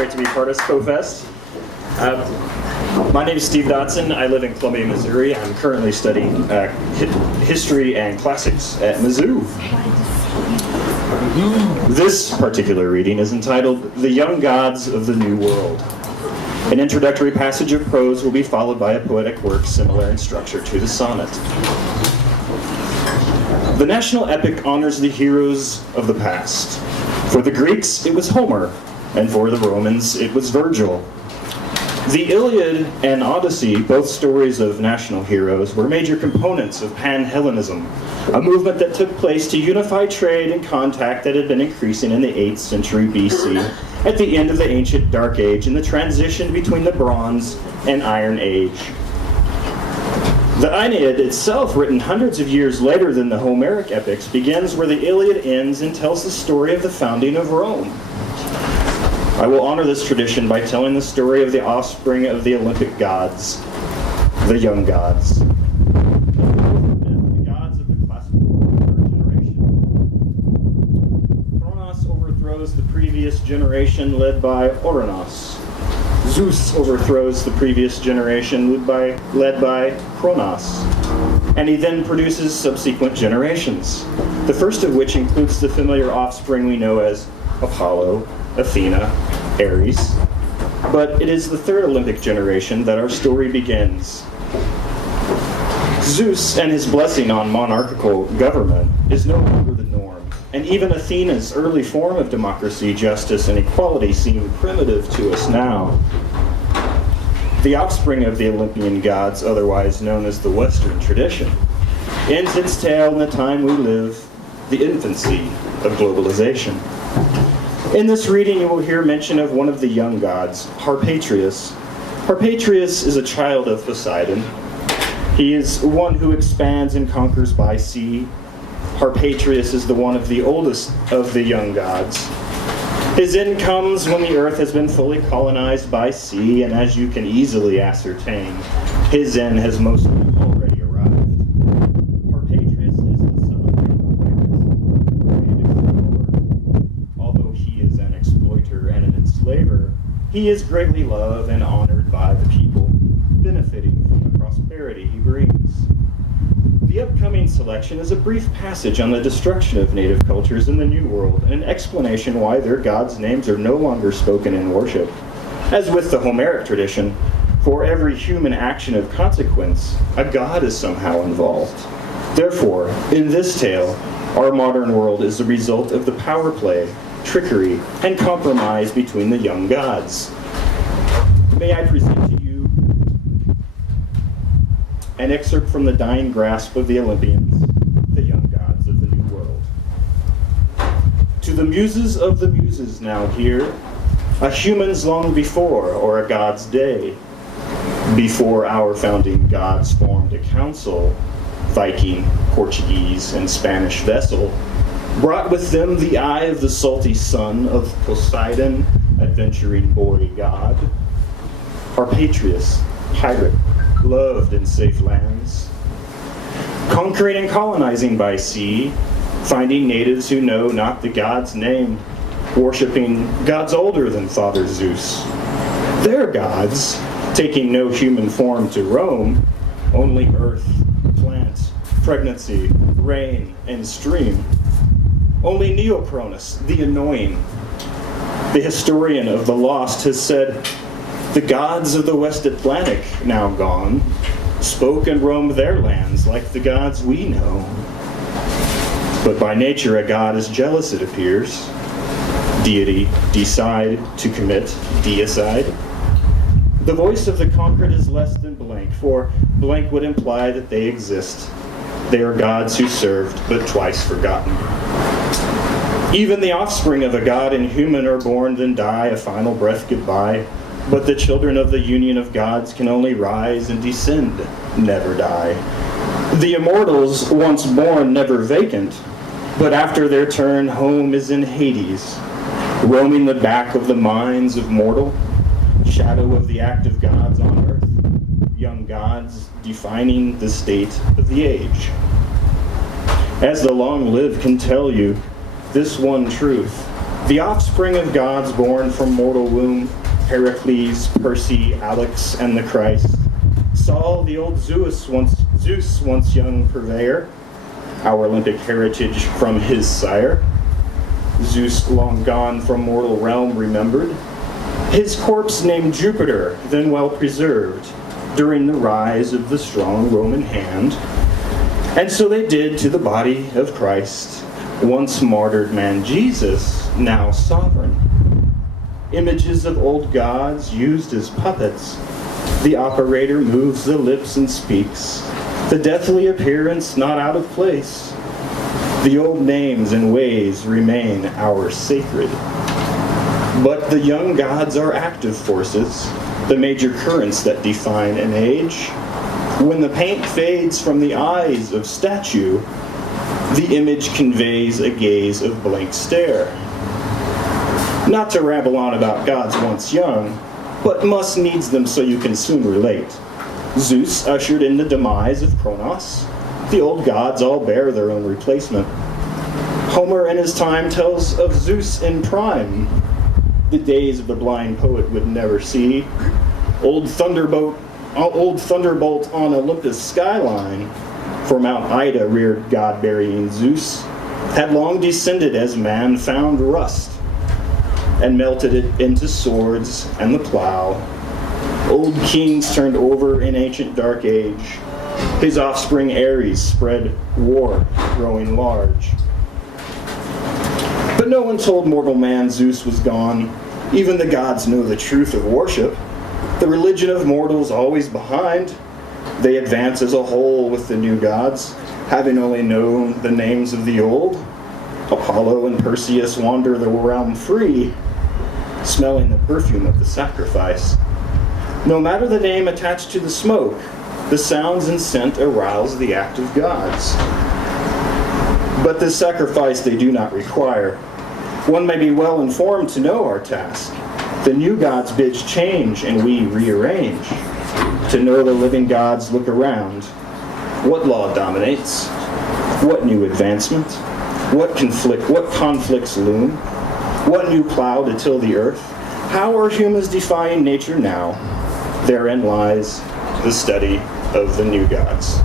great to be part of SpoFest. My name is Steve Dotson. I live in Columbia, Missouri. I'm currently studying history and classics at Mizzou. This particular reading is entitled The Young Gods of the New World. An introductory passage of prose will be followed by a poetic work similar in structure to the sonnet. The national epic honors the heroes of the past. For the Greeks, it was Homer, and for the Romans, it was Virgil. The Iliad and Odyssey, both stories of national heroes, were major components of Pan-Hellenism, a movement that took place to unify trade and contact that had been increasing in the 8th century BC, at the end of the ancient Dark Age and the transition between the Bronze and Iron Age. The Aeneid itself, written hundreds of years later than the Homeric epics, begins where the Iliad ends and tells the story of the founding of Rome. I will honor this tradition by telling the story of the offspring of the Olympic gods, the young gods. The gods of the classical generation. Kronos overthrows the previous generation led by Ouranos. Zeus overthrows the previous generation led by Kronos. And he then produces subsequent generations, the first of which includes the familiar offspring we know as Apollo, Athena, Ares. But it is the third Olympic generation that our story begins. Zeus and his blessing on monarchical government is no longer the norm, and even Athena's early form of democracy, justice, and equality seem primitive to us now. The offspring of the Olympian gods, otherwise known as the Western tradition, ends its tale in the time we live, the infancy of globalization. In this reading, you will hear mention of one of the young gods, Harpatrius. Harpatrius is a child of Poseidon. He is one who expands and conquers by sea. Harpatrius is the one of the oldest of the young gods. His end comes when the earth has been fully colonized by sea, and as you can easily ascertain, his end has mostly already arrived. Harpatrius is the celebrated pirate. Although he is an exploiter and an enslaver, he is greatly loved and honored by the people, benefiting from the prosperity he brings. The upcoming selection is a brief passage on the destruction of native cultures in the New World, and an explanation why their gods' names are no longer spoken in worship. As with the Homeric tradition, for every human action of consequence, a god is somehow involved. Therefore, in this tale, our modern world is the result of the power play, trickery, and compromise between the young gods. May I present to you an excerpt from the dying grasp of the Olympians, the young gods of the New World. To the muses of the muses now here, a human's long before, or a god's day, before our founding gods formed a council, Viking, Portuguese, and Spanish vessel, brought with them the eye of the salty son of Poseidon, adventuring boy god, Harpatrius, pirate, loved in safe lands, conquering and colonizing by sea, finding natives who know not the god's name, worshipping gods older than Father Zeus. Their gods, taking no human form to roam, only earth, plant, pregnancy, rain, and stream. Only Neocronus, the annoying, the historian of the lost, has said, the gods of the West Atlantic, now gone, spoke and roamed their lands like the gods we know. But by nature a god is jealous, it appears. Deity, decide to commit, deicide. The voice of the conquered is less than blank, for blank would imply that they exist. They are gods who served, but twice forgotten. Even the offspring of a god and human are born, then die, a final breath goodbye. But the children of the union of gods can only rise and descend, never die. The immortals, once born, never vacant, but after their turn, home is in Hades, roaming the back of the minds of mortal, shadow of the active gods on earth, young gods defining the state of the age. As the long-lived can tell you, this one truth, The offspring of gods born from mortal womb, Heracles, Perse, Alex, and the Christ, Saul, the old Zeus once young purveyor, our Olympic heritage from his sire. Zeus long gone from mortal realm remembered, his corpse named Jupiter, then well preserved, during the rise of the strong Roman hand. And so they did to the body of Christ, once martyred man Jesus, now sovereign. Images of old gods used as puppets, the operator moves the lips and speaks, the deathly appearance not out of place. The old names and ways remain our sacred. But the young gods are active forces, the major currents that define an age. When the paint fades from the eyes of statue, the image conveys a gaze of blank stare. Not to ramble on about gods once young, but must needs them so you can soon relate. Zeus ushered in the demise of Kronos. The old gods all bear their own replacement. Homer in his time tells of Zeus in prime, the days of the blind poet would never see. Old thunderbolt on Olympus skyline, for Mount Ida reared god-burying Zeus, had long descended as man found rust, and melted it into swords and the plow. Old kings turned over in ancient dark age. His offspring Ares spread war, growing large. But no one told mortal man Zeus was gone. Even the gods know the truth of worship. The religion of mortals always behind. They advance as a whole with the new gods, having only known the names of the old. Apollo and Perseus wander the realm free, smelling the perfume of the sacrifice. No matter the name attached to the smoke, the sounds and scent arouse the active gods. But this sacrifice they do not require. One may be well informed to know our task. The new gods bid change and we rearrange. To know the living gods look around. What law dominates? What new advancement? What conflicts loom? What new plow to till the earth? How are humans defying nature now? Therein lies the study of the new gods.